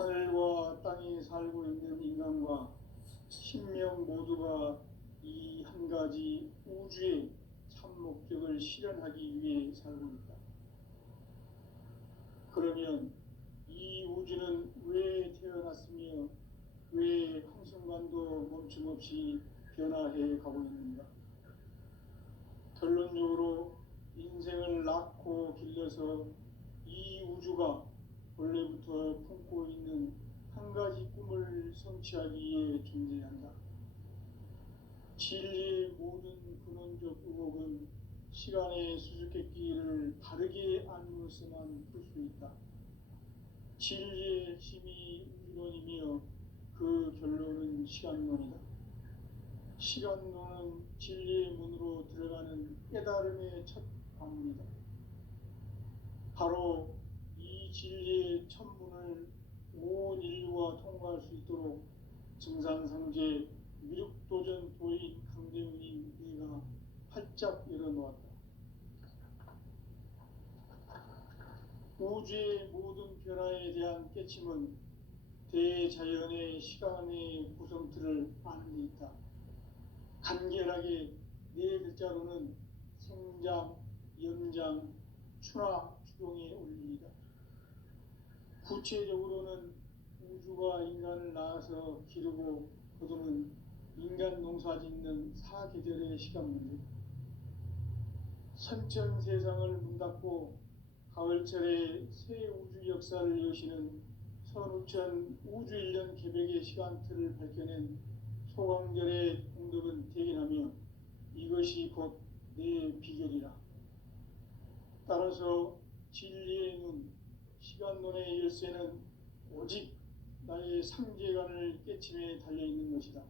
하늘과 땅에 살고 있는 인간과 신명 모두가 이 한 가지 우주의 참 목적을 실현하기 위해 살고 있다. 그러면 이 우주는 왜 태어났으며 왜 한순간도 멈춤없이 변화해 가고 있는가? 결론적으로 인생을 낳고 길러서 이 우주가 원래부터 품고 있는 한 가지 꿈을 성취하기 위해 존재한다. 진리의 모든 근원적 의혹은 시간의 수수께끼를 바르게 알므로서만 풀 수 있다. 진리의 핵심이 우주론이며 그 결론은 시간론이다. 시간론은 진리의 문으로 들어가는 깨달음의 첫 관문이다. 바로 이 진리의 첫 문을 온 인류가 통과할 수 있도록 증산상제 미륵도전 도인 강대훈인 내가 활짝 열어놓았다. 우주의 모든 변화에 대한 깨침은 대자연의 시간의 구성틀을 아는 데 있다. 간결하게 네 글자로는 생장, 연장, 추나 추동의 원리이다. 구체적으로는 우주가 인간을 낳아서 기르고 거두는 인간 농사 짓는 사계절의 시간 문제. 선천 세상을 문 닫고 가을철에 새 우주 역사를 여시는 선우천 우주 1년 개벽의 시간틀을 밝혀낸 소강절의 공덕은 대견하며 이것이 곧 내 비결이라. 따라서 진리의 눈, 시간론의 열쇠는 오직 나의 상제관을 깨침에 달려있는 것이다.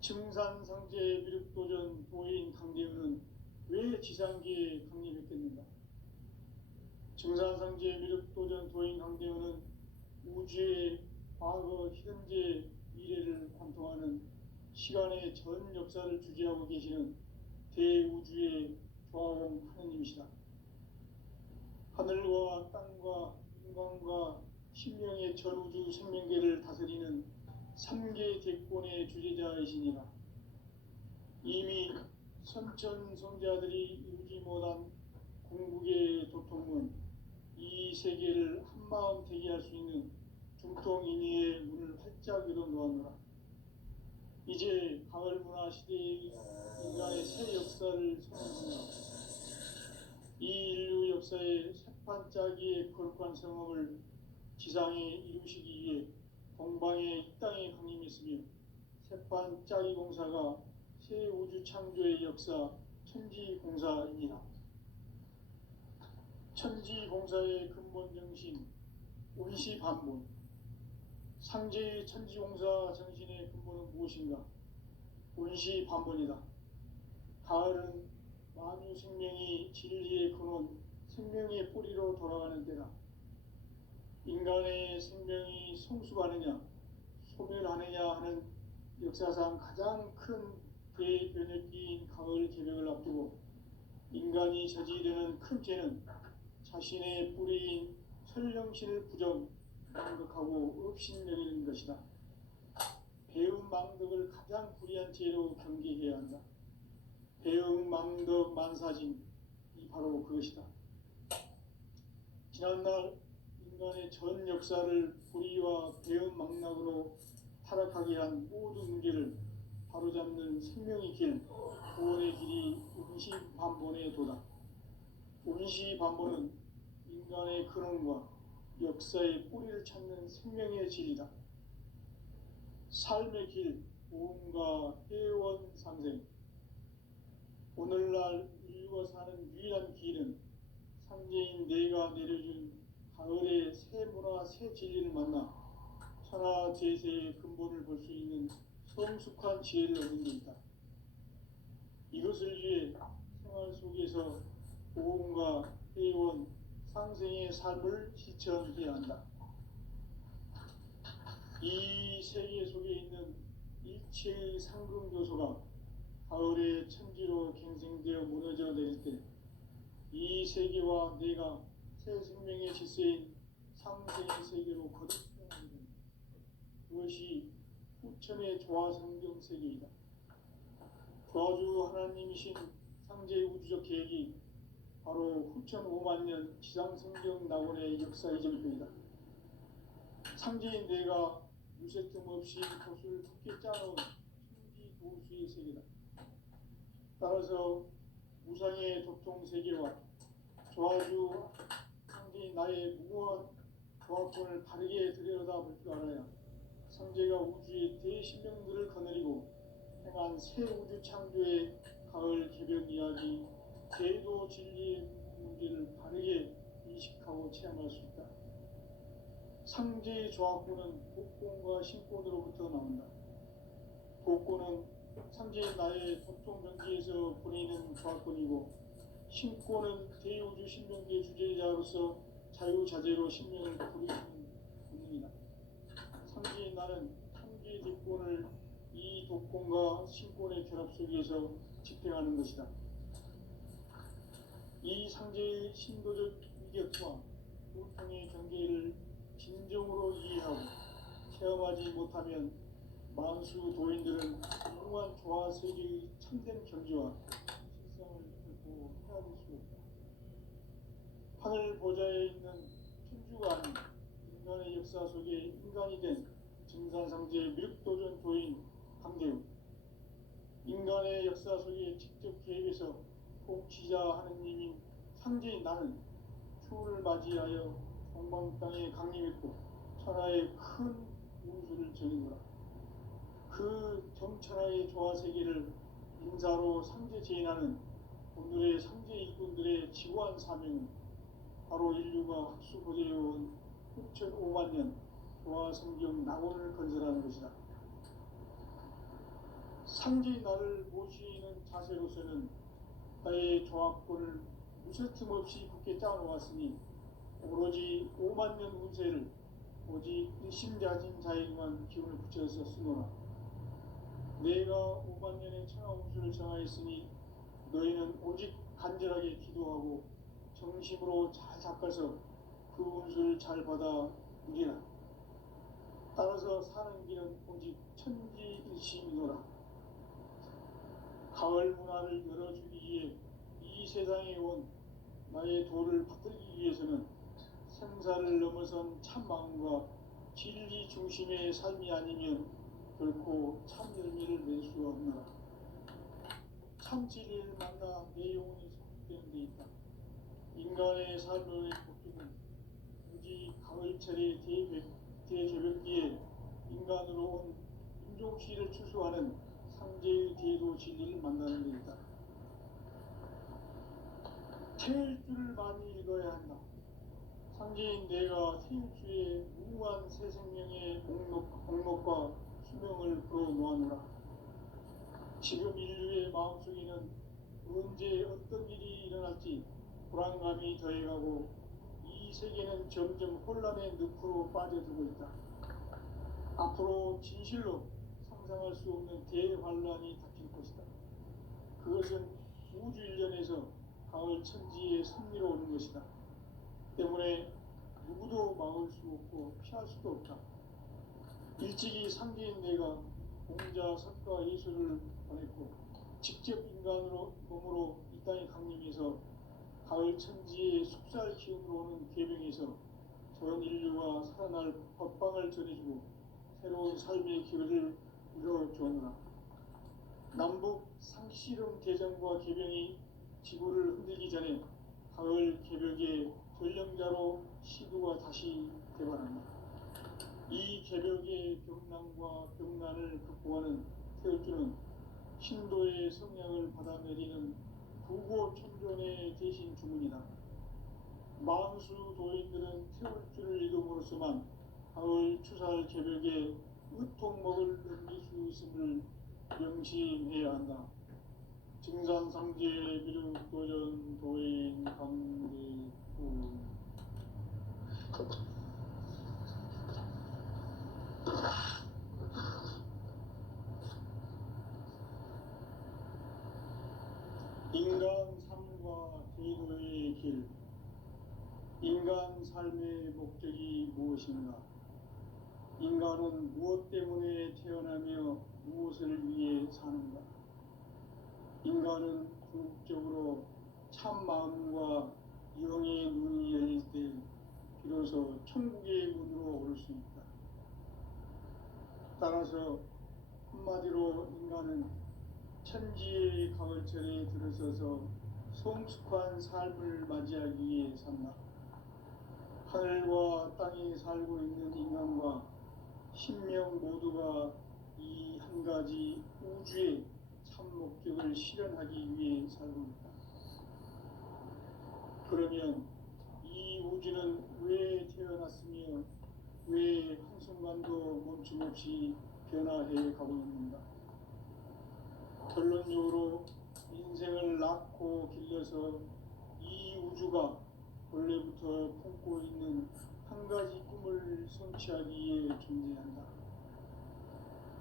증산상제 미륵도전 도인 강대훈은 왜 지상계에 강림했겠는가? 증산상제 미륵도전 도인 강대훈은 우주의 과거, 현재, 미래를 관통하는 시간의 전 역사를 주재하고 계시는 대우주의 조화공 하느님이시다. 하늘과 땅과 인간과 신명의 전우주 생명계를 다스리는 3계 대권의 주재자이시니라. 이미 선천성자들이 이루지 못한 궁극의 도통문, 이 세계를 한마음 되게 할 수 있는 중통인의의 문을 활짝 열어놓았노라. 이제 가을 문화 시대의 인간의 새 역사를 선언하며 이 인류 역사의 새판짜기의 거룩한 성업을 지상에 이루시기 위해 동방의 이 땅에 강림했으며 새판짜기 공사가 새 우주 창조의 역사 천지공사이니라. 천지공사의 근본 정신 운시반본. 상제의 천지공사 정신의 근본은 무엇인가? 운시반본이다. 가을은 만유 생명이 진리의 근원, 생명의 뿌리로 돌아가는 때다. 인간의 생명이 성숙하느냐, 소멸하느냐 하는 역사상 가장 큰 대변혁기인 가을 개벽을 앞두고 인간이 저지르는 큰 죄는 자신의 뿌리인 설령신을 부정, 망덕하고 업신여기는 것이다. 배움 망덕을 가장 불의한 죄로 경계해야 한다. 배움 망덕 만사진, 이 바로 그것이다. 지난날 인간의 전 역사를 불의와 배움 망락으로 타락하게 한 모든 문제를 바로잡는 생명의 길, 구원의 길이 운시반본의 도다. 운시반본은 인간의 근원과 역사의 뿌리를 찾는 생명의 진리다. 삶의 길, 보험과 회원 상생. 오늘날 인류가 사는 유일한 길은 상제인 내가 내려준 가을의 새 문화, 새 진리를 만나 천하제세의 근본을 볼 수 있는 성숙한 지혜를 얻는 데 있다. 이것을 위해 생활 속에서 보험과 회원, 상생의 삶을 실천해야 한다. 이 세계 속에 있는 일체의 상승요소가 가을의 천지로 갱생되어 무너져 내릴 때 이 세계와 내가 새 생명의 질서인 상세의 세계로 거듭 태어나게 됩니다. 그것이 후천의 조화성경 세계이다. 조화주 하나님이신 상제의 우주적 계획이 바로 후천 5만 년 지상성경 낙원의 역사의 전표이다. 상제인 내가 유세 틈 없이 돛을 굳게 짜놓은 천지 도수의 세계다. 따라서 우상의 도통 세계와 조화주 상제인 나의 무모한 조합권을 바르게 들여다볼 줄 알아야 상제가 우주의 대신명들을 거느리고 행한 새 우주 창조의 가을 개변 이야기, 대도 진리의 문제를 바르게 인식하고 체험할 수 있다. 상제의 조합권은 복권과 신권으로부터 나온다. 복권은 상제의 나의 도통 경지에서 보내는 조합권이고, 신권은 대우주 신명기의 주제자로서 자유자재로 신명을 부리는 본능이다. 상제의 나는 탐지의 대권을 이 독권과 신권의 결합 속에서 집행하는 것이다. 이 상제의 신도적 위격과 고통의 경계를 진정으로 이해하고 체험하지 못하면 만수 도인들은 무궁한 조화 세계의 참된 경지와 실상을 결코 헤아릴 수 없다. 하늘 보좌에 있는 천주가 아닌 인간의 역사 속에 인간이 된 증산상제의 미륵도전 도인 강대우, 인간의 역사 속에 직접 개입해서 통치자 하느님인 상제인 나는 추후를 맞이하여 동방 땅에 강림했고 천하의 큰 운수를 정해노라. 그 정천하의 조화세계를 인사로 상제 제인하는 오늘의 상제 일꾼들의 지구한 사명은 바로 인류가 학수고대해온 후천 5만 년 조화성경 낙원을 건설하는 것이다. 상제의 나를 모시는 자세로서는 나의 조합권을 무쇠틈 없이 굳게 짜놓았으니 오로지 5만 년 운세를 오직 일심자진 자에게만 기운을 붙여서 쓰노라. 내가 5만 년의 천하 운수를 정하였으니 너희는 오직 간절하게 기도하고 정심으로 잘 닦아서 그 운수를 잘 받아 누리라. 따라서 사는 길은 오직 천지일심이노라. 가을 문화를 열어주기 위해 이 세상에 온 나의 도를 받들기 위해서는 생사를 넘어선 참 마음과 진리 중심의 삶이 아니면 결코 참 열매를 맺을 수 없노라. 참 진리를 만나 내 영혼이 속된 데 있다. 인간의 삶의 고통은 오직 가을철의 대개벽기에 인간으로 온 인종시를 추수하는 상제의 대도 진리를 만나는 데 있다. 태일 줄을 많이 읽어야 한다. 상제인 내가 태일주의 무궁한 새 생명의 목록과 수명을 풀어놓아노라. 지금 인류의 마음속에는 언제 어떤 일이 일어날지 불안감이 더해가고 이 세계는 점점 혼란의 늪으로 빠져들고 있다. 앞으로 진실로 상상할 수 없는 대환란이 닥칠 것이다. 그것은 우주 일련에서 가을 천지의 섭리로 오는 것이다. 때문에 누구도 막을 수 없고 피할 수도 없다. 일찍이 상제인 내가 공자, 석가, 예수를 보냈고 직접 인간으로 몸으로 이 땅에 강림해서 가을 천지의 숙살 기운으로 오는 계명에서 전 인류가 살아날 법방을 전해주고 새로운 삶의 기회를 이뤄주었노라. 남북 상씨름 대전과 계명이 지구를 흔들기 전에 가을 개벽의 전령자로 시구가 다시 개발한다. 이 개벽의 병난과 병난을 극복하는 태울주는 신도의 성령을 받아내리는 구고천존의 대신 주문이다. 만수 도인들은 태울주를 이름으로서만 가을 추살 개벽에 의통목을 넘길 수 있음을 명심해야 한다. 증산상제 미륵도전 도인 강대우. 인간 삶과 제도의 길. 인간 인간 삶의 목적이 무엇인가? 인간은 무엇 때문에 태어나며 무엇을 위해 사는가? 인간은 궁극적으로 참 마음과 영의 눈이 열릴 때 비로소 천국의 문으로 올 수 있다. 따라서 한마디로 인간은 천지의 가을철에 들어서서 성숙한 삶을 맞이하기 위해 산다. 하늘과 땅에 살고 있는 인간과 신명 모두가 이 한 가지 우주의 참 목적을 실현하기 위해 살고 있다. 그러면 이 우주는 왜 태어났으며 왜 한순간도 멈춤없이 변화해 가고 있는가? 결론적으로 인생을 낳고 길러서 이 우주가 원래부터 품고 있는 한 가지 꿈을 성취하기 위해 존재한다.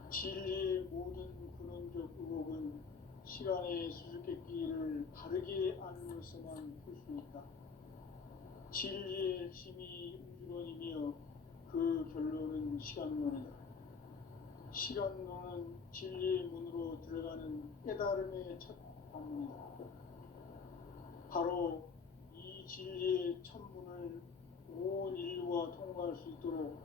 진리의 모든 근원적 의혹은 시간의 수수께끼를 바르게 알면서만 풀 수 있다. 진리의 핵심이 우주론이며 그 결론은 시간론이다. 시간론은 진리의 문으로 들어가는 깨달음의 첫 방문이다. 바로 이 진리의 첫 문을 온 인류가 통과할 수 있도록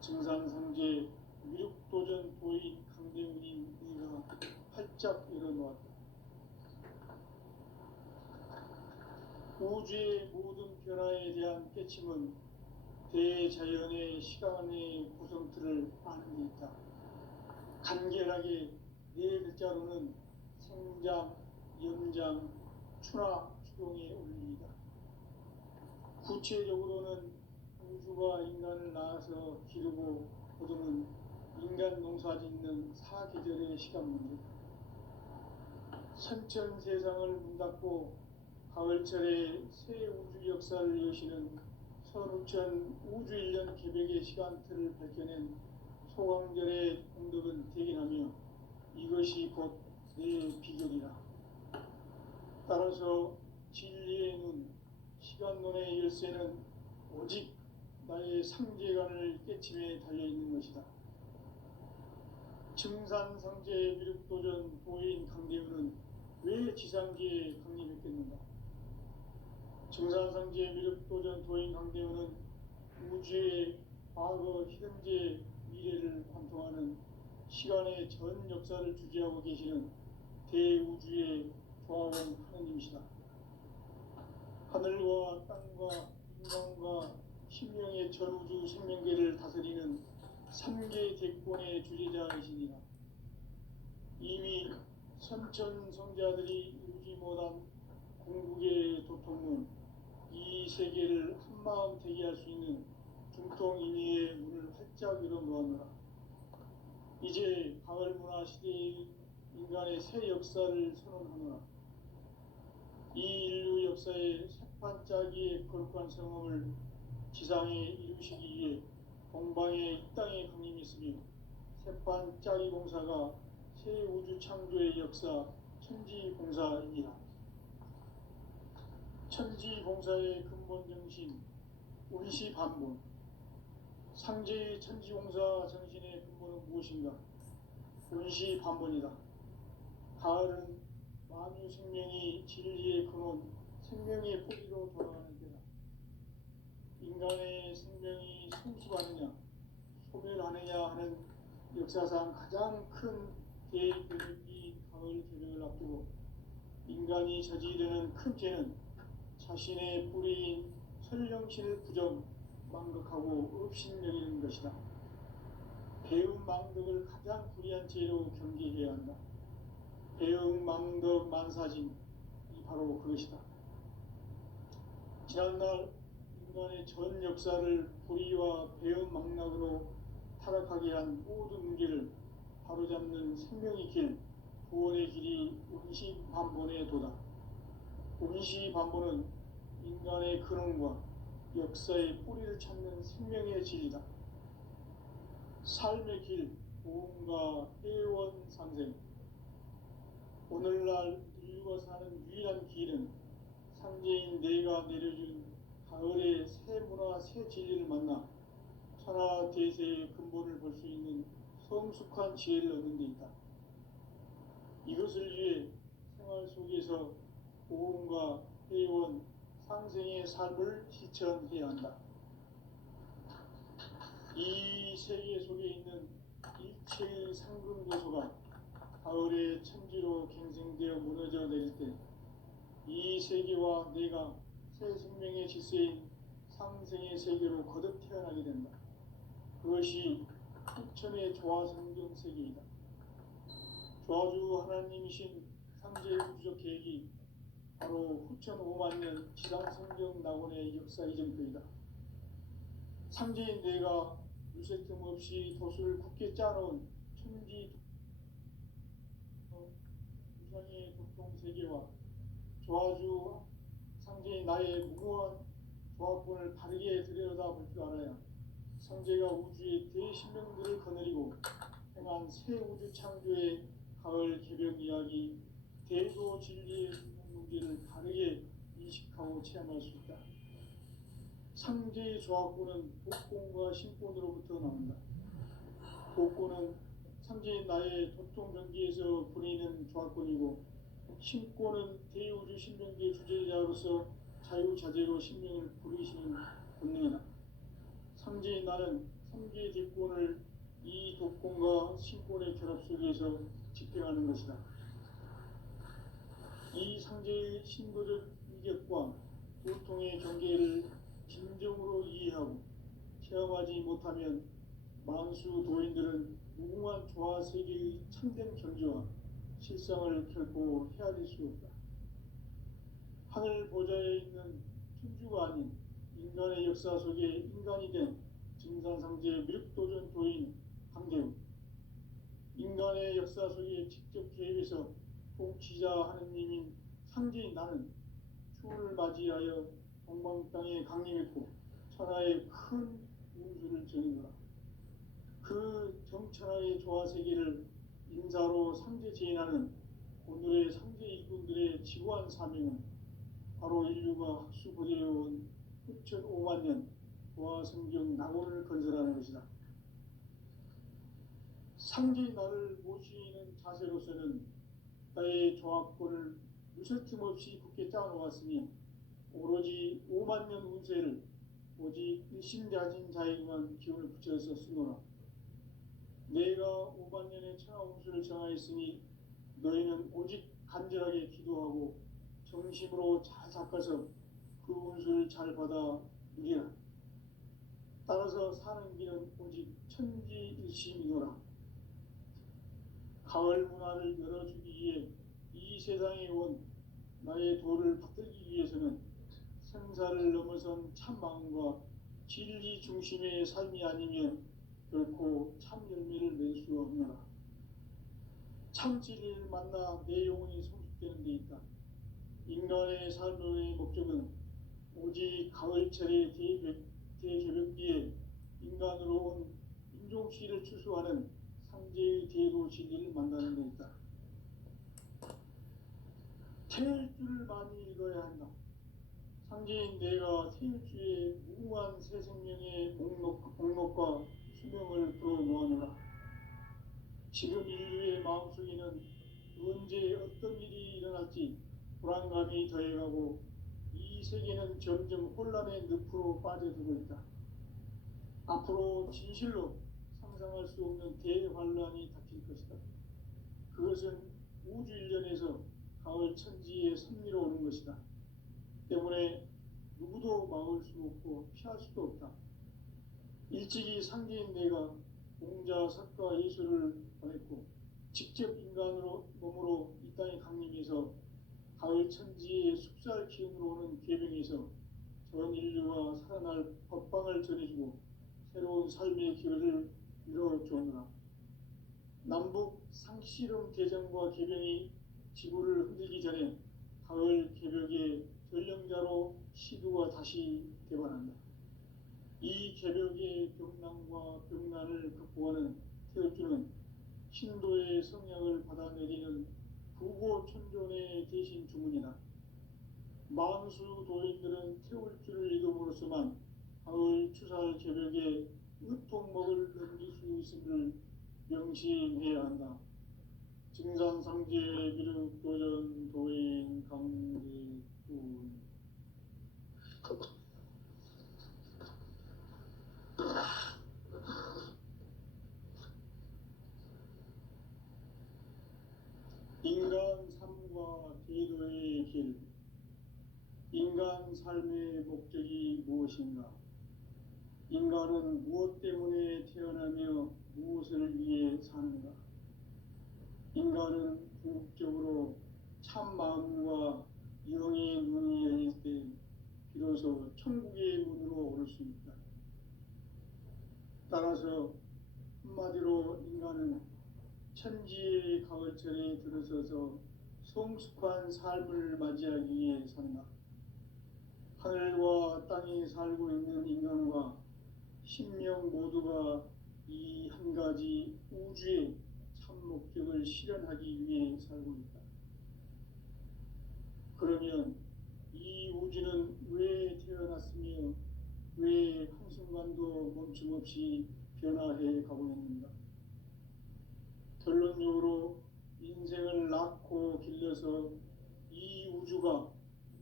증산상제 미륵도전 도인 강대훈인 네가 활짝 열어놓았다. 우주의 모든 변화에 대한 깨침은 대자연의 시간의 구성틀을 아는 데 있다. 간결하게 네 글자로는 생장, 연장, 추나 추동의 원리이다. 구체적으로는 우주가 인간을 낳아서 기르고 거두는 인간 농사 짓는 사계절의 시간 문제다. 선천 세상을 문 닫고 가을철에 새 우주 역사를 여시는 선우천 우주 1년 개백의 시간틀을 밝혀낸 소강절의 공덕은 대견하며 이것이 곧 내 비결이라. 따라서 진리의 눈, 시간론의 열쇠는 오직 나의 상제관을 깨침에 달려있는 것이다. 증산상제 미륵도전 도인 강대훈은 왜 지상계에 강림했겠는가? 증산상제 미륵도전 도인 강대훈은 우주의 과거, 현재, 미래를 관통하는 시간의 전 역사를 주재하고 계시는 대우주의 조화원 하느님이시다. 하늘과 땅과 인간과 신명의 전우주 생명계를 다스리는 3계 대권의 주재자이시니라. 이미 선천 성자들이 이루지 못한 궁극의 도통문, 이 세계를 한마음 되게 할 수 있는 중통인의의 문을 활짝 열어놓았노라. 이제 가을 문화 시대의 인간의 새 역사를 선언하노라. 이 인류 역사의 새판짜기의 거룩한 성험을 지상에 이루시기 위해 동방의 이 땅에 강림했으며 새판짜기 공사가 새 우주 창조의 역사 천지공사이니라. 천지공사의 근본 정신 운시반본. 상제의 천지공사 정신의 근본은 무엇인가? 운시반본이다. 가을은 만유 생명이 진리의 근원, 생명의 뿌리로 돌아가는 때다. 인간의 생명이 성숙하느냐, 소멸하느냐 하는 역사상 가장 큰 대개벽이 가을 개벽을 앞두고 인간이 저지르는 큰 죄는 자신의 뿌리인 설령신을 부정, 망극하고 업신여기는 것이다. 배움 망덕을 가장 불의한 죄로 경계해야 한다. 배움 망덕 만사진, 이 바로 그것이다. 지난날 인간의 전 역사를 불의와 배움 망락으로 타락하게 한 모든 문제를 바로잡는 생명의 길, 구원의 길이 운시반본의 도다. 운시반본은 인간의 근원과 역사의 뿌리를 찾는 생명의 진리다. 삶의 길, 보험과 회원 상생. 오늘날 인류가 사는 유일한 길은 상제인 내가 내려준 가을의 새 문화 새 진리를 만나 천하 대세의 근본을 볼 수 있는 성숙한 지혜를 얻는 데 있다. 이것을 위해 생활 속에서 보험과 회원, 상생의 삶을 실천해야 한다. 이 세계 속에 있는 일체의 상금 요소가 가을의 천지로 갱생되어 무너져 내릴 때 이 세계와 내가 새 생명의 질서인 상생의 세계로 거듭 태어나게 된다. 그것이 후천의 조화성경 세계이다. 조화주 하나님이신 상제의 우주적 계획이 바로 후천 5만 년 지상성경 낙원의 역사 이전표이다. 상제인 내가 유세 틈 없이 도수를 굳게 짜놓은 천지 우상의 도통 세계와 조화주 상제인 나의 무고한 조합권을 바르게 들여다볼 줄 알아야 상제가 우주의 대신명들을 거느리고 행한 새 우주 창조의 가을 개벽 이야기, 대도 진리의 문제를 바르게 인식하고 체험할 수 있다. 상제의 조합권은 복권과 신권으로부터 나온다. 복권은 상제인 나의 도통 경기에서 부리는 조합권이고, 신권은 대우주 신명기의 주제자로서 자유자재로 신명을 부리시는 본능이다. 상제인 나는 상제의 대권을 이 독권과 신권의 결합 속에서 집행하는 것이다. 이 상제의 신도적 위격과 도통의 경계를 진정으로 이해하고 체험하지 못하면 만수 도인들은 무궁한 조화 세계의 참된 경지와 실상을 결코 헤아릴 수 없다. 하늘 보좌에 있는 천주가 아닌 인간의 역사 속에 인간이 된 증산상제의 미륵도전 도인 강대우, 인간의 역사 속에 직접 개입해서 통치자 하느님인 상제인 나는 추운을 맞이하여 동방 땅에 강림했고 천하의 큰 운수를 전했노라. 그 정천하의 조화 세계를 인사로 상제 제인하는 오늘의 상제 일꾼들의 지구한 사명은 바로 인류가 학수고대해온 후천 5만 년 조화 성경 낙원을 건설하는 것이다. 상제인 나를 모시는 자세로서는 나의 조합권을 무설틈 없이 굳게 짜놓았으니 오로지 5만 년 운세를 오직 일심대하신 자에게만 기운을 붙여서 쓰노라. 내가 5만 년의 천하 운수를 정하였으니 너희는 오직 간절하게 기도하고 정심으로 잘 닦아서 그 운수를 잘 받아 누리라. 따라서 사는 길은 오직 천지일심이노라. 가을 문화를 열어주기 위해 이 세상에 온 나의 도를 받들기 위해서는 생사를 넘어선 참 마음과 진리 중심의 삶이 아니면 결코 참 열매를 낼 수 없노라. 참 진리를 만나 내 영혼이 성숙되는 데 있다. 인간의 삶의 목적은 오직 가을철의 대개벽기에 인간으로 온 인종씨를 추수하는 상제의 대도 진리를 만나는 데 있다. 태일주를 많이 읽어야 한다. 상제인 내가 태일주의 무궁한 새 생명의 목록과 수명을 풀어놓아노라. 지금 인류의 마음속에는 언제 어떤 일이 일어날지 불안감이 더해가고 이 세계는 점점 혼란의 늪으로 빠져들고 있다. 앞으로 진실로 상상할 수 없는 대환란이 닥칠 것이다. 그것은 우주 일련에서 가을 천지의 섭리로 오는 것이다. 때문에 누구도 막을 수 없고 피할 수도 없다. 일찍이 상제인 내가 공자, 석가, 예수를 보냈고 직접 인간으로 몸으로 이 땅에 강림해서 가을 천지의 숲살 기운으로 오는 계명에서 전 인류가 살아날 법방을 전해주고 새로운 삶의 기회를 이뤄주오노라. 남북 상씨름 대전과 계명이 지구를 흔들기 전에 가을 개벽의 전령자로 시두가 다시 개발한다. 이 개벽의 병난과 병난을 극복하는 태엽주는 신도의 성약을 받아내리는 부고천존의 대신 주문이다. 만수 도인들은 태울 줄을 이름으로서만 가을 추살 개벽에 으통먹을 넘길 수 있음을 명심해야 한다. 증산상제 비륵 도전 도인 강대군. 인간 삶과 기도의 길. 인간 삶의 목적이 무엇인가? 인간은 무엇 때문에 태어나며 무엇을 위해 사는가? 인간은 궁극적으로 참 마음과 영의 눈이 열릴 때 비로소 천국의 문으로 오를 수 있다. 따라서 한마디로 인간은 천지의 가을철에 들어서서 성숙한 삶을 맞이하기 위해 산다. 하늘과 땅에 살고 있는 인간과 신명 모두가 이 한 가지 우주의 참 목적을 실현하기 위해 살고 있다. 그러면 이 우주는 왜 태어났으며 왜 한순간도 멈춤없이 변화해 가고 있는가? 결론적으로 인생을 낳고 길러서 이 우주가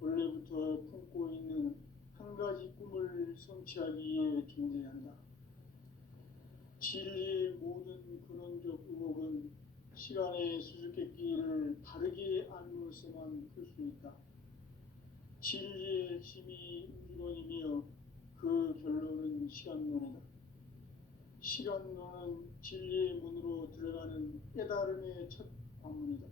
원래부터 품고 있는 한 가지 꿈을 성취하기 위해 존재한다. 진리의 모든 근원적 의혹은 시간의 수수께끼를 바르게 알므로서만 풀 수 있다. 진리의 핵심이 우주론이며 그 결론은 시간론이다. 시간론은 진리의 문으로 들어가는 깨달음의 첫 관문이다.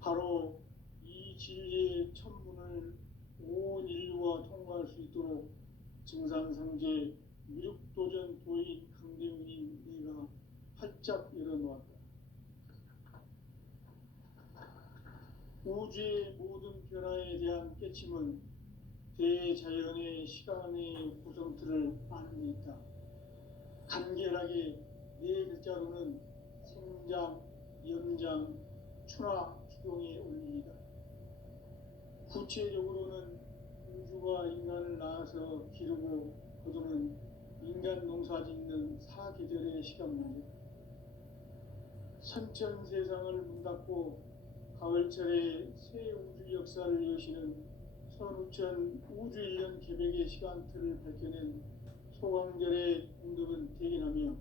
바로 이 진리의 첫 문을 온 인류가 통과할 수 있도록 증산상제 미륵도전 도인 강대훈인 내가 활짝 열어놓았다. 우주의 모든 변화에 대한 깨침은 대자연의 시간의 구성틀을 아는 데 있다. 간결하게 네 글자로는 생장, 연장, 추나 추동의 원리이다. 구체적으로는 우주가 인간을 낳아서 기르고 거두는 인간 농사 짓는 사계절의 시간문제. 선천 세상을 문 닫고 가을철에 새 우주 역사를 여시는 선우천 우주 1년 개벽의 시간틀을 밝혀낸 소강절의 공덕은 대견하며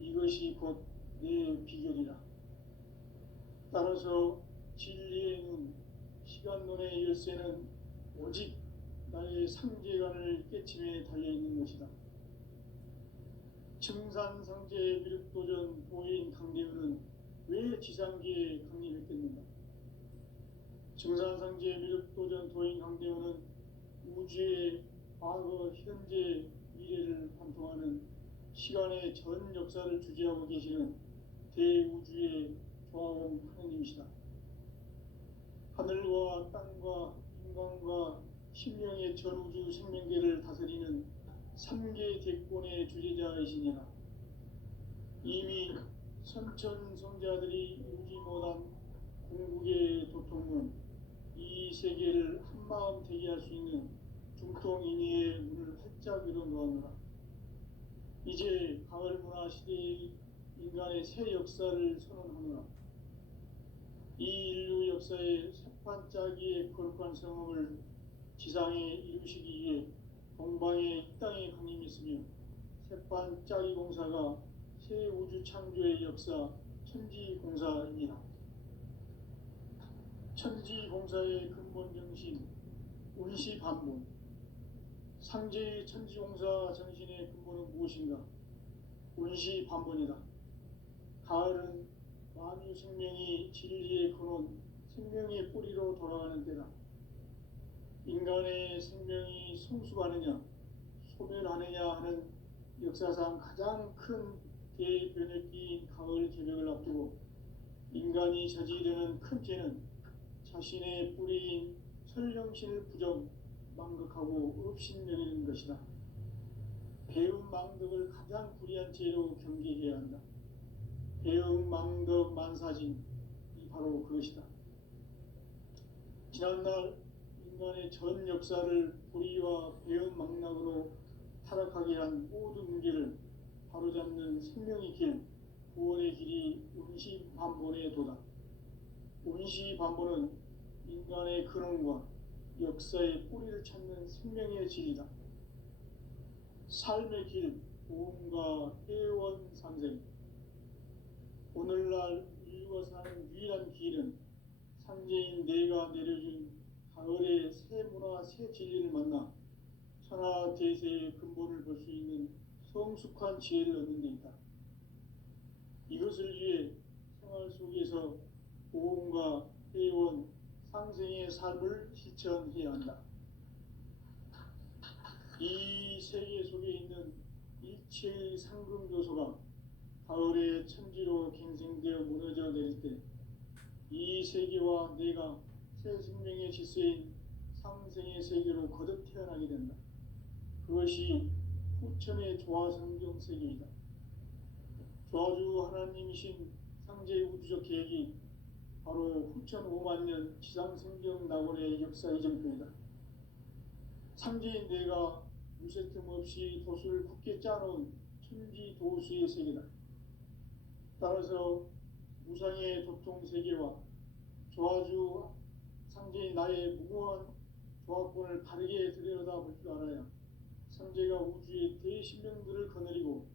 이것이 곧 내 비결이라. 따라서 진리의 눈, 시간론의 열쇠는 오직 나의 상제관을 깨침에 달려있는 것이다. 증산상제 미륵도전 도인 강대훈은 왜 지상계에 강림했겠는가? 증산상제 미륵도전 도인 강대훈은 우주의 과거, 현재, 미래를 관통하는 시간의 전 역사를 주재하고 계시는 대우주의 조화원 하느님이시다. 하늘과 땅과 인간과 신명의 전우주 생명계를 다스리는 3계 대권의 주재자이시니라. 이미 선천성자들이 이루지 못한 궁극의 도통문, 이 세계를 한마음 되게 할 수 있는 중통인의의 문을 활짝 열어놓았노라. 이제 가을 문화 시대의 인간의 새 역사를 선언하노라. 이 인류 역사의 새반짝이의 거룩한 성업을 지상에 이루시기 위해 동방의 이 땅에 강림했으며 새반짝이 공사가 새 우주 창조의 역사 천지공사입니다. 천지공사의 근본 정신 운시반문. 상제의 천지공사 정신의 근본은 무엇인가? 운시반문이다. 가을은 만유 생명이 진리의 근원, 생명의 뿌리로 돌아가는 때다. 인간의 생명이 성숙하느냐, 소멸하느냐 하는 역사상 가장 큰 대변혁기인 가을 개벽을 앞두고 인간이 저지르는 큰 죄는 자신의 뿌리인 설령신을 부정, 망극하고 업신여기는 것이다. 배움 망덕을 가장 불의한 죄로 경계해야 한다. 배움 망덕 만사진이 바로 그것이다. 지난날 인간의 전 역사를 불의와 배은망락으로 타락하게 한 모든 문제를 바로잡는 생명의 길, 구원의 길이 운시반본에 도다. 운시반본은 인간의 근원과 역사의 뿌리를 찾는 생명의 길이다. 삶의 길, 보험과 회원 상생. 오늘날 인류가 사는 유일한 길은 상제인 내가 내려준 가을의 새 문화, 새 진리를 만나 천하 대세의 근본을 볼 수 있는 성숙한 지혜를 얻는 데 있다. 이것을 위해 생활 속에서 보험과 회원, 상생의 삶을 실천해야 한다. 이 세계 속에 있는 일체의 상금 요소가 가을의 천지로 갱생되어 무너져 내릴 때 이 세계와 내가 새 생명의 질서인 상생의 세계로 거듭 태어나게 된다. 그것이 후천의 조화성경 세계이다. 조화주 하나님이신 상제의 우주적 계획이 바로 후천 5만 년 지상생경 낙원의 역사 이정표이다. 상제인 내가 무쇠틈 없이 도수를 굳게 짜놓은 천지 도수의 세계다. 따라서 무상의 도통 세계와 조화주 상제인 나의 무궁한 조화권을 바르게 들여다볼 줄 알아야 상제가 우주의 대신명들을 거느리고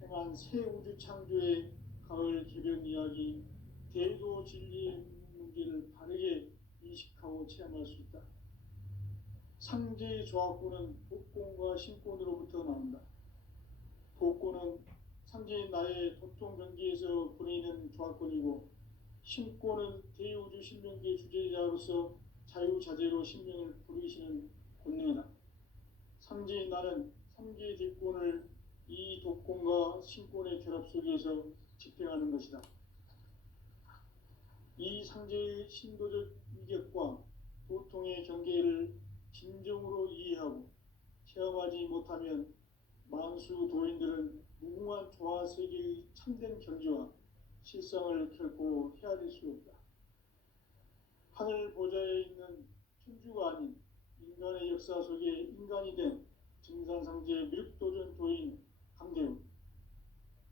행한 새 우주 창조의 가을 개변 이야기, 대도 진리의 문제를 바르게 인식하고 체험할 수 있다. 상제의 조화권은 복권과 신권으로부터 나온다. 복권은 상제인 나의 도통 경계에서 보내는 조화권이고, 신권은 대우주 신명기의 주제자로서 자유자재로 신명을 부르시는 권능이다. 상제인 나는 3개의 대권을 이 독권과 신권의 결합 속에서 집행하는 것이다. 이 상제의 신도적 위격과 도통의 경계를 진정으로 이해하고 체험하지 못하면 만수 도인들은 무궁한 조화 세계의 참된 경지와 실상을 결코 헤아릴 수 없다. 하늘 보좌에 있는 천주가 아닌 인간의 역사 속에 인간이 된 증산상제 미륵도전 도인 강대우,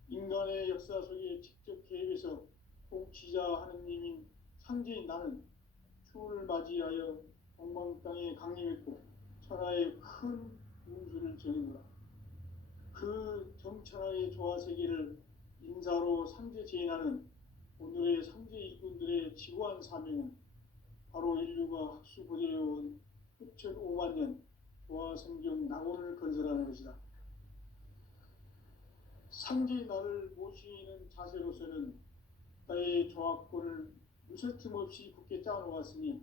인간의 역사 속에 직접 개입해서 통치자 하느님인 상제인 나는 추운을 맞이하여 동방 땅에 강림했고 천하의 큰 운수를 정했노라. 그 정천하의 조화 세계를 인사로 상제 제인하는 오늘의 상제 일꾼들의 지구한 사명은 바로 인류가 학수고대해온 후천 5만 년 조화성경 낙원을 건설하는 것이다. 상제의 나를 모시는 자세로서는 나의 조화권을 무쇠틈 없이 굳게 짜놓았으니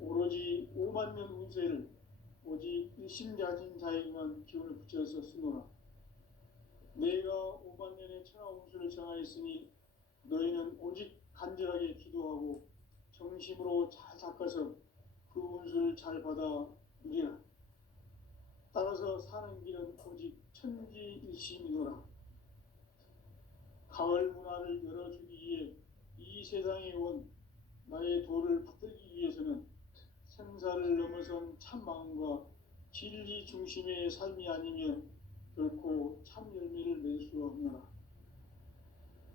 오로지 5만 년 운세를 오직 일심가진 자에게만 기운을 붙여서 쓰노라. 내가 5만 년의 천하 운수를 정하였으니 너희는 오직 간절하게 기도하고 정심으로 잘 닦아서 그 운수를 잘 받아 누리라. 따라서 사는 길은 오직 천지일심이노라. 가을 문화를 열어주기 위해 이 세상에 온 나의 도를 받들기 위해서는 생사를 넘어선 참 마음과 진리 중심의 삶이 아니면 결코 참 열매를 맺을 수 없노라.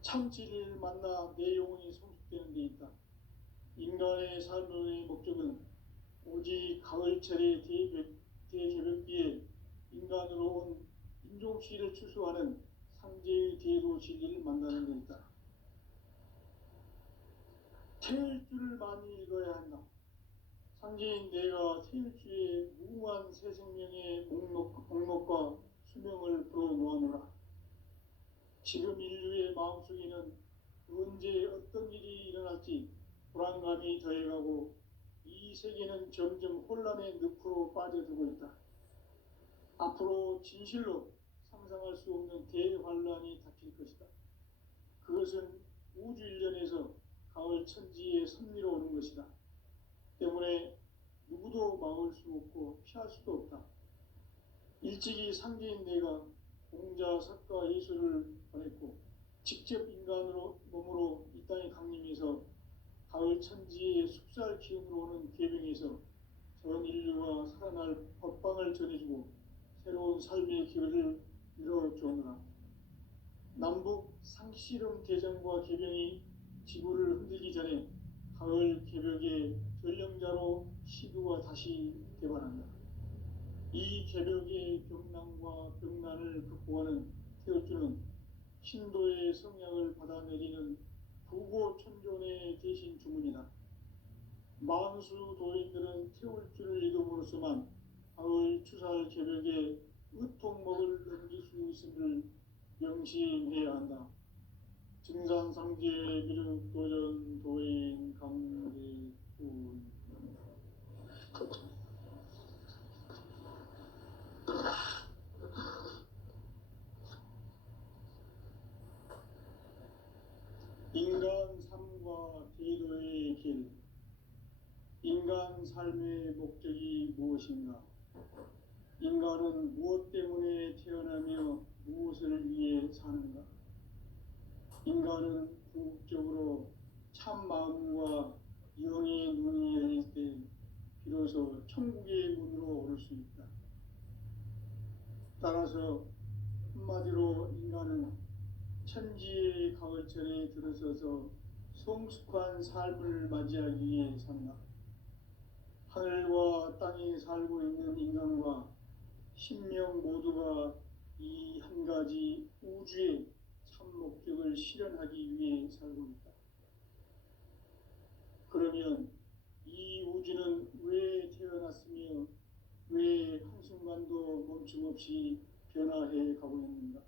참 진리를 만나 내 영혼이 성숙되는 데 있다. 인간의 삶의 목적은 오직 가을철의 대개벽기에 인간으로 온 인종시를 추수하는 상제의 대도 진리를 만나는 데 있다. 태일주를 많이 읽어야 한다. 상제인 내가 태일주의 무궁한 새 생명의 목록과 수명을 불어놓아노라. 지금 인류의 마음속에는 언제 어떤 일이 일어날지 불안감이 더해가고 이 세계는 점점 혼란의 늪으로 빠져들고 있다. 앞으로 진실로 상상할 수 없는 대환란이 닥칠 것이다. 그것은 우주 일련에서 가을 천지의 섭리로 오는 것이다. 때문에 누구도 막을 수 없고 피할 수도 없다. 일찍이 상제인 내가 공자, 석가, 예수를 보냈고 직접 인간으로 몸으로 이 땅에 강림해서 가을 천지의 숲살 기운으로 오는 계병에서 전 인류가 살아날 법방을 전해주고 새로운 삶의 기회를 열어주었노라. 남북 상씨름 대전과 개병이 지구를 흔들기 전에 가을 개벽의 전령자로 시드가 다시 개발한다. 이 개벽의 병난과 병난을 극복하는 태울주는 신도의 성약을 받아내리는 부고천존의 대신 주문이다. 만수 도인들은 태울주를 이름으로서만 가을 추살 개벽에 의통목을 넘길 수 있음을 명심해야 한다. 증산상제 미륵도전 도인 강대군. 인간 삶과 기도의 길. 인간 삶의 목적이 무엇인가? 인간은 무엇 때문에 태어나며 무엇을 위해 사는가? 인간은 궁극적으로 참 마음과 영의 눈이 열릴 때 비로소 천국의 문으로 오를 수 있다. 따라서 한마디로 인간은 천지의 가을철에 들어서서 성숙한 삶을 맞이하기 위해 산다. 하늘과 땅에 살고 있는 인간과 신명 모두가 이 한 가지 우주의 참 목적을 실현하기 위해 살고 있다. 그러면 이 우주는 왜 태어났으며 왜 한순간도 멈춤없이 변화해 가고 있는가?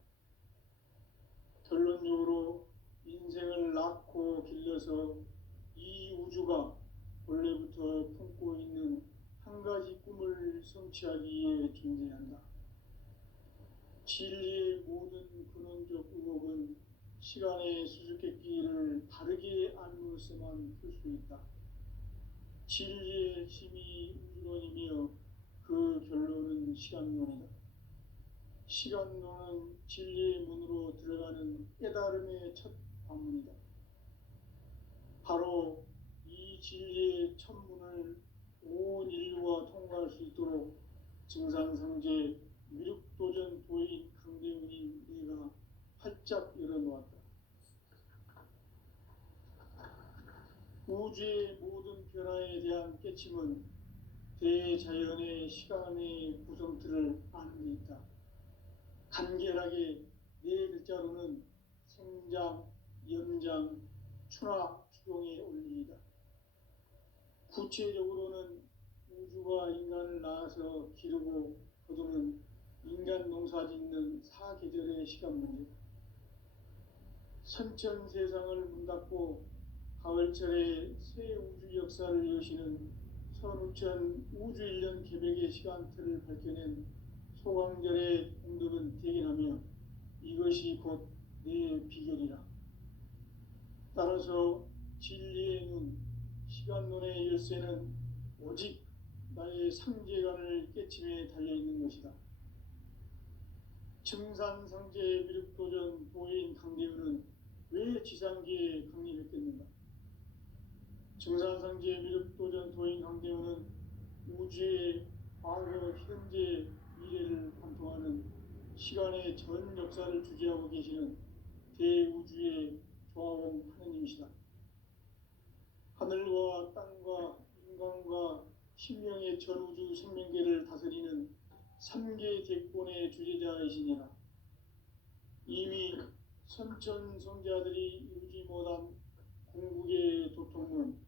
결론적으로 인생을 낳고 길러서 이 우주가 원래부터 품고 있는 한 가지 꿈을 성취하기 위해 존재한다. 진리의 모든 근원적 의혹은 시간의 수수께끼를 바르게 알므로서만 풀 수 있다. 진리의 힘이 우주론이며 그 결론은 시간론이다. 시간론은 진리의 문으로 들어가는 깨달음의 첫 관문이다. 바로 이 진리의 첫 문을 온 인류가 통과할 수 있도록 증산상제 미륵도전 도인 강대훈인 내가 활짝 열어놓았다. 우주의 모든 변화에 대한 깨침은 대자연의 시간의 구성틀을 아는 데 있다. 간결하게 네 글자로는 생장, 연장, 추나 추동의 원리이다. 구체적으로는 우주가 인간을 낳아서 기르고 거두는 인간 농사 짓는 사계절의 시간 문제. 선천 세상을 문 닫고 가을철에 새 우주 역사를 여시는 선우천 우주 1년 개벽의 시간틀을 밝혀낸 소강절의 공덕은 대견하며 이것이 곧 내 비결이라. 따라서 진리의 눈, 시간론의 열쇠는 오직 나의 상제관을 깨침에 달려있는 것이다. 증산상제 미륵도전 도인 강대훈은 왜 지상계에 강림했겠는가? 증산상제 미륵도전 도인 강대훈은 우주의 과거, 현재, 미래를 관통하는 시간의 전 역사를 주재하고 계시는 대우주의 조화원 하느님이시다. 하늘과 땅과 인간과 신명의 전우주 생명계를 다스리는 3계 대권의 주재자이시니라. 이미 선천 성자들이 이루지 못한 궁극의 도통문,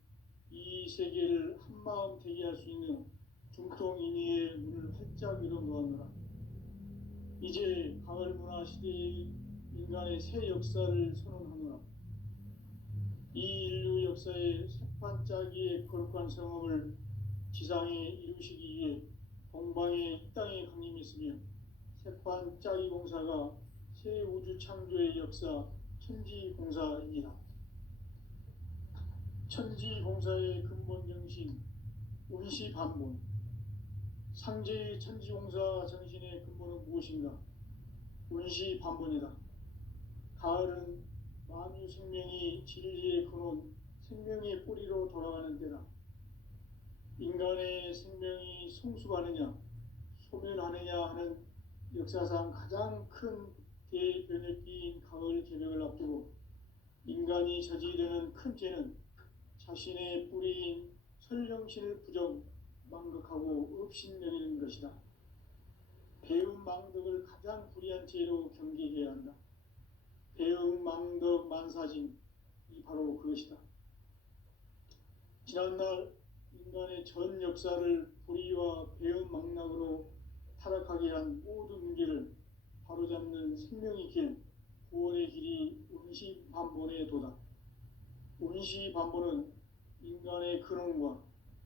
이 세계를 한마음 되게 할 수 있는 중통인의의 문을 활짝 열어놓았노라. 이제 가을 문화 시대의 인간의 새 역사를 선언하노라. 이 인류 역사의 새판짜기의 거룩한 성업을 지상에 이루시기 위해 동방의 이 땅에 강림했으며 새판짜기 공사가 새 우주 창조의 역사 천지공사이니라. 천지공사의 근본 정신 운시반본. 상제의 천지공사 정신의 근본은 무엇인가? 운시반본이다. 가을은 만유 생명이 진리의 근원, 생명의 뿌리로 돌아가는 때다. 인간의 생명이 성숙하느냐 소멸하느냐 하는 역사상 가장 큰 대변혁기인 가을 개벽을 앞두고 인간이 저지르는 큰 죄는 자신의 뿌리인 설령신을 부정 망각하고 업신여기는 것이다. 배움 망덕을 가장 불의한 죄로 경계해야 한다. 배움 망덕 만사진이 바로 그것이다. 지난날 인간의 전 역사를 불의와 배움 망락으로 타락하게 한 모든 문제를 바로잡는 생명의 길, 구원의 길이 운시반본에 도다. 운시반본은 인간의 근원과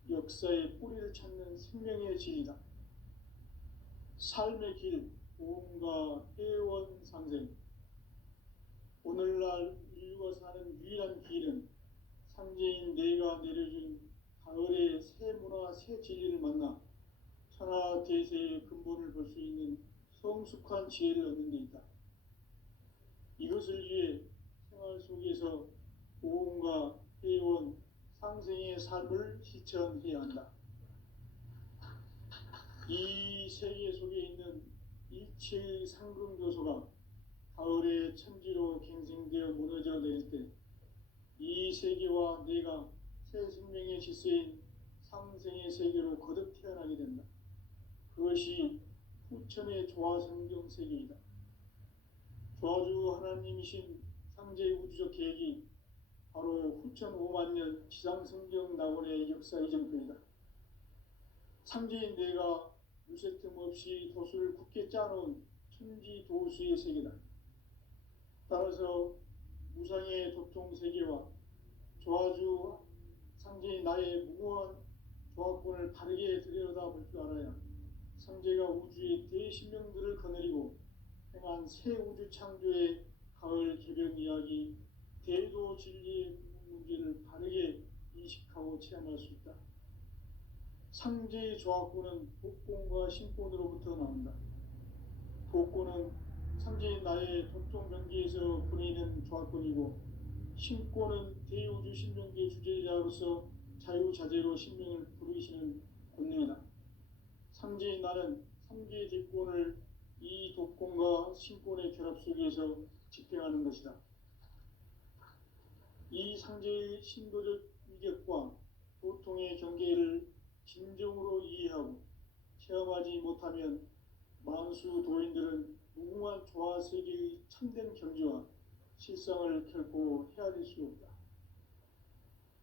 역사의 뿌리를 찾는 생명의 진리다. 삶의 길, 보험과 회원 상생. 오늘날 인류가 사는 유일한 길은 상제인 내가 내려준 가을의 새 문화, 새 진리를 만나 천하대세의 근본을 볼 수 있는 성숙한 지혜를 얻는 데 있다. 이것을 위해 생활 속에서 보험과 회원, 상생의 삶을 실천해야 한다. 이 세계 속에 있는 일체의 상금교소가 가을의 천지로 갱생되어 무너져 내릴 때 이 세계와 내가 새 생명의 질서인 상생의 세계로 거듭 태어나게 된다. 그것이 후천의 조화성경 세계이다. 조화주 하나님이신 상제의 우주적 계획이 바로 후천 5만 년 지상성경 낙원의 역사 이정표이다. 상제인 내가 유세 틈 없이 도수를 굳게 짜놓은 천지 도수의 세계다. 따라서 무상의 도통 세계와 조화주 상제인 나의 무궁한 조합권을 바르게 들여다볼 줄 알아야 상제가 우주의 대신명들을 거느리고 행한 새 우주 창조의 가을 개벽 이야기, 대도 진리의 문제를 바르게 인식하고 체험할 수 있다. 상제의 조합권은 복권과 신권으로부터 나온다. 복권은 상제인 나의 도통 경계에서 보내는 조합권이고, 신권은 대우주 신명계 주제자로서 자유자재로 신명을 부르시는 권능이다. 상제인 나는 3개의 대권을 이 독권과 신권의 결합 속에서 집행하는 것이다. 이 상제의 신도적 위격과 도통의 경계를 진정으로 이해하고 체험하지 못하면 만수 도인들은 무궁한 조화 세계의 참된 경지와 실상을 결코 헤아릴 수 없다.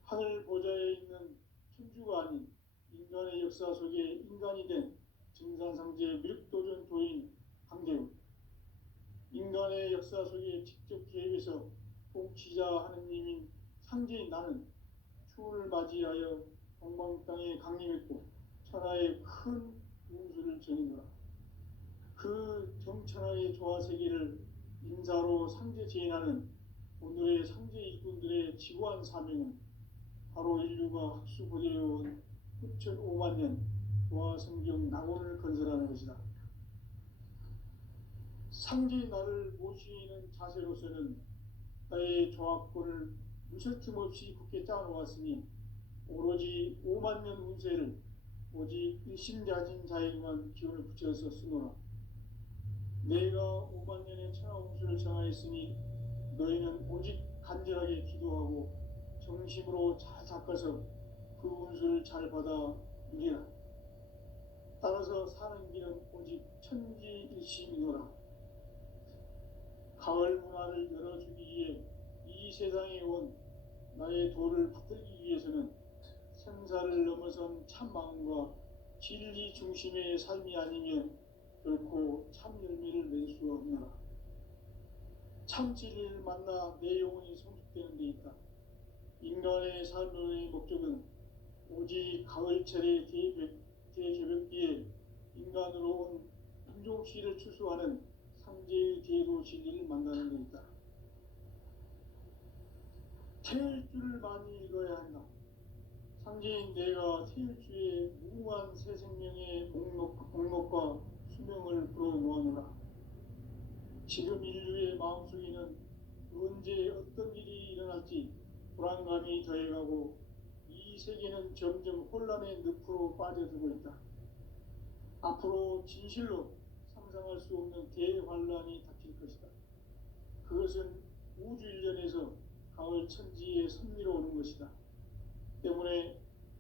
하늘 보좌에 있는 천주가 아닌 인간의 역사 속에 인간이 된 증산상제 밀도전 도인 강대우, 인간의 역사 속에 직접 개입해서 통치자 하느님인 상제인 나는 추운을 맞이하여 동방 땅에 강림했고 천하의 큰 운수를 전이노라. 그 정천하의 조화 세계를 인사로 상제 제인하는 오늘의 상제 일꾼들의 지구한 사명은 바로 인류가 학수고대해온 후천 5만 년 조화 성경 낙원을 건설하는 것이다. 상제의 나를 모시는 자세로서는 나의 조합권을 무설틈 없이 굳게 짜놓았으니 오로지 5만 년 운세를 오직 일심자진 자에게만 기운을 붙여서 쓰노라. 내가 5만 년의 천하 운수를 정하였으니 너희는 오직 간절하게 기도하고 정심으로 잘 닦아서 그 운수를 잘 받아 누리라. 따라서 사는 길은 오직 천지일심이노라. 가을 문화를 열어주기 위해 이 세상에 온 나의 도를 받들기 위해서는 생사를 넘어선 참 마음과 진리 중심의 삶이 아니면 결코 참 열매를 낼 수 없노라. 참 진리를 만나 내 영혼이 성숙되는 데 있다. 인간의 삶의 목적은 오직 가을철의 대개벽기에 인간으로 온 인종시를 추수하는 상제의 대도 진리를 만나는 데 있다. 태일주를 많이 읽어야 한다. 상제인 내가 태일주의 무궁한 새 생명의 목록과 수명을 불어놓아노라. 지금 인류의 마음속에는 언제 어떤 일이 일어날지 불안감이 더해가고 이 세계는 점점 혼란의 늪으로 빠져들고 있다. 앞으로 진실로 상상할 수 없는 대환란이 닥칠 것이다. 그것은 우주 일련에서 가을 천지에 선미로 오는 것이다.